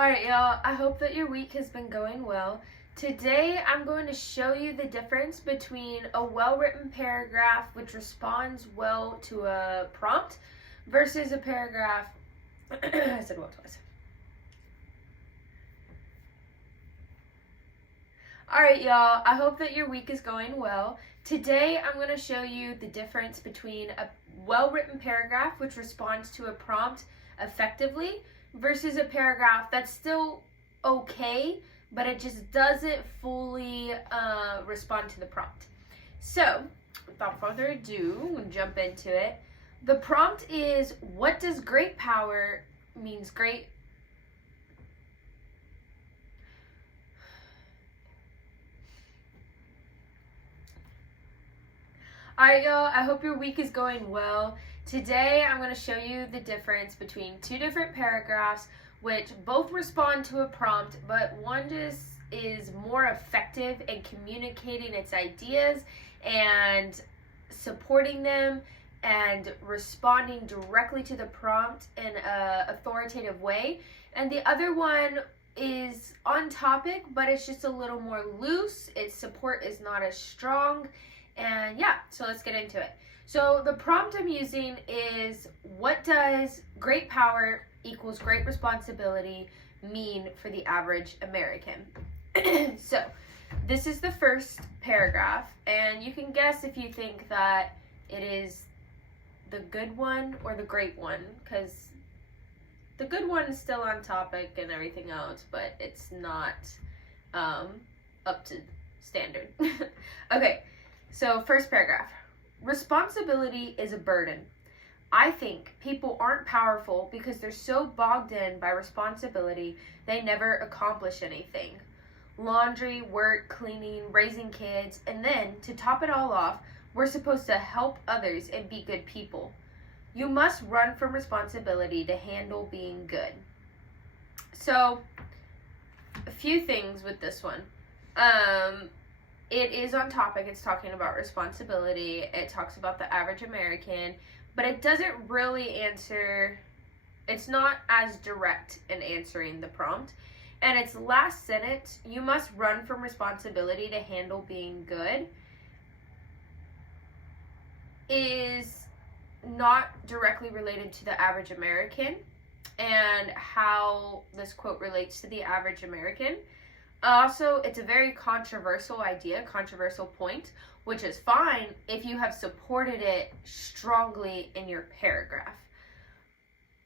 Alright, y'all, I hope that your week has been going well. Today, I'm going to show you the difference between a well-written paragraph which responds well to a prompt versus a paragraph. I said well twice. Alright, y'all, I hope that your week is going well. Today, I'm going to show you the difference between a well-written paragraph which responds to a prompt effectively versus a paragraph that's still okay, but it just doesn't fully respond to the prompt. So, without further ado, we'll jump into it. The prompt is, what does great power means great? Alright, y'all, I hope your week is going well. Today, I'm going to show you the difference between two different paragraphs which both respond to a prompt, but one just is more effective in communicating its ideas and supporting them and responding directly to the prompt in an authoritative way. And the other one is on topic, but it's just a little more loose. Its support is not as strong. And yeah, so let's get into it. So the prompt I'm using is, what does great power equals great responsibility mean for the average American? So this is the first paragraph, and you can guess if you think that it is the good one or the great one, because the good one is still on topic and everything else, but it's not up to standard. Okay, so first paragraph. Responsibility is a burden. I think people aren't powerful because they're so bogged in by responsibility they never accomplish anything. Laundry, work, cleaning, raising kids, and then, to top it all off, we're supposed to help others and be good people. You must run from responsibility to handle being good. So, a few things with this one. It is on topic. It's talking about responsibility. It talks about the average American, but it doesn't really answer, it's not as direct in answering the prompt. And its last sentence, you must run from responsibility to handle being good, is not directly related to the average American and how this quote relates to the average American. Also, it's a very controversial idea, controversial point, which is fine if you have supported it strongly in your paragraph.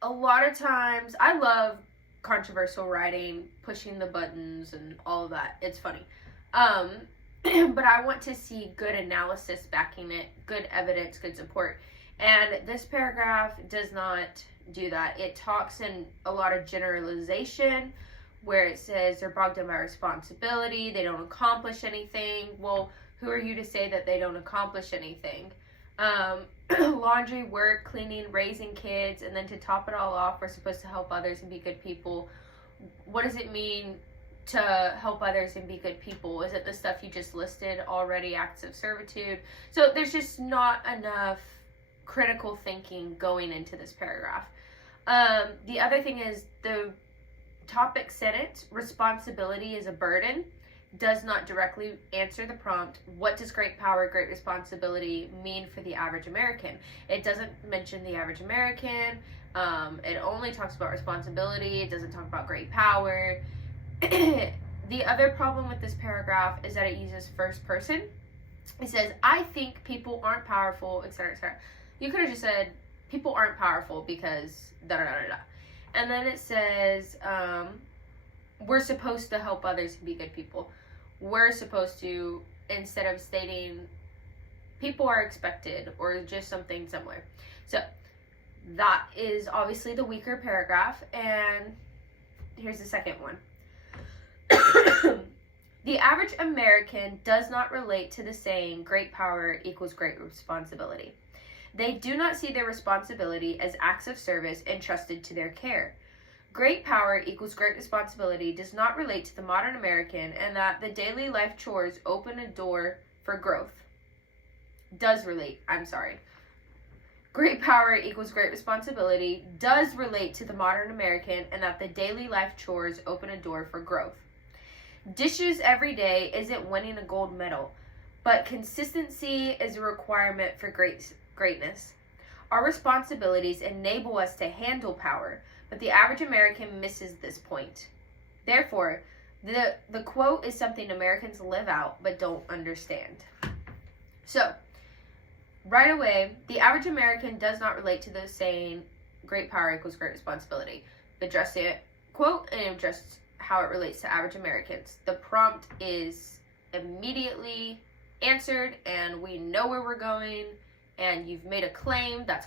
A lot of times, I love controversial writing, pushing the buttons and all of that. It's funny. But I want to see good analysis backing it, good evidence, good support. And this paragraph does not do that. It talks in a lot of generalization, where it says they're bogged down by responsibility, they don't accomplish anything. Well, who are you to say that they don't accomplish anything? Laundry, work, cleaning, raising kids, and then to top it all off, we're supposed to help others and be good people. What does it mean to help others and be good people? Is it the stuff you just listed already, acts of servitude? So there's just not enough critical thinking going into this paragraph. The other thing is the topic sentence, responsibility is a burden, does not directly answer the prompt. What does great power, great responsibility mean for the average American? It doesn't mention the average American. It only talks about responsibility. It doesn't talk about great power. The other problem with this paragraph is that it uses first person. It says, I think people aren't powerful, etc., etc. You could have just said, people aren't powerful because da-da-da-da-da. And then it says, we're supposed to help others and be good people. We're supposed to, instead of stating people are expected or just something similar. So that is obviously the weaker paragraph. And here's the second one. The average American does not relate to the saying, great power equals great responsibility. They do not see their responsibility as acts of service entrusted to their care. Great power equals great responsibility does not relate to the modern American, and that the daily life chores open a door for growth. Does relate, I'm sorry. great power equals great responsibility does relate to the modern American, and that the daily life chores open a door for growth. Dishes every day isn't winning a gold medal, but consistency is a requirement for greatness. Our responsibilities enable us to handle power, but the average American misses this point. Therefore, the quote is something Americans live out but don't understand. So, right away, the average American does not relate to the saying, great power equals great responsibility. Address the quote and address how it relates to average Americans. The prompt is immediately answered, and we know where we're going, and you've made a claim that's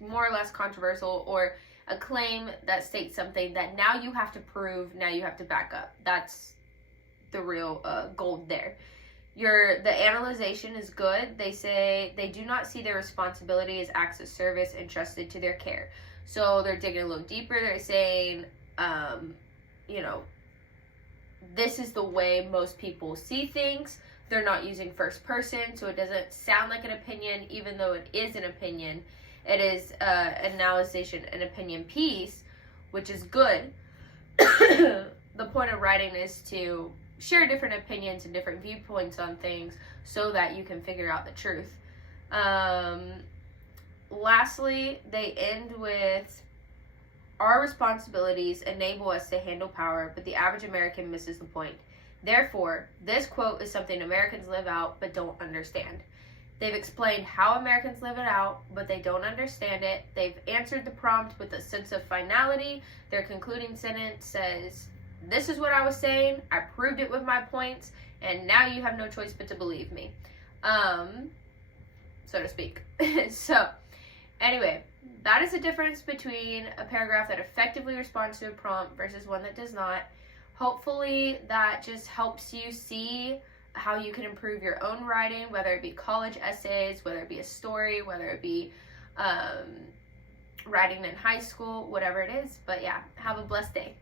more or less controversial, or a claim that states something that now you have to prove, now you have to back up. That's the real gold there. The analyzation is good. They say they do not see their responsibility as acts of service entrusted to their care. So they're digging a little deeper. They're saying, this is the way most people see things. They're not using first person, so it doesn't sound like an opinion, even though it is an opinion. It is an analysis, an opinion piece, which is good. The point of writing is to share different opinions and different viewpoints on things so that you can figure out the truth. Lastly, they end with, our responsibilities enable us to handle power, but the average American misses the point. Therefore, this quote is something Americans live out but don't understand. They've explained how Americans live it out, but they don't understand it. They've answered the prompt with a sense of finality. Their concluding sentence says, this is what I was saying, I proved it with my points, and now you have no choice but to believe me. So to speak. So, anyway, that is the difference between a paragraph that effectively responds to a prompt versus one that does not. Hopefully that just helps you see how you can improve your own writing, whether it be college essays, whether it be a story, whether it be writing in high school, whatever it is. But yeah, have a blessed day.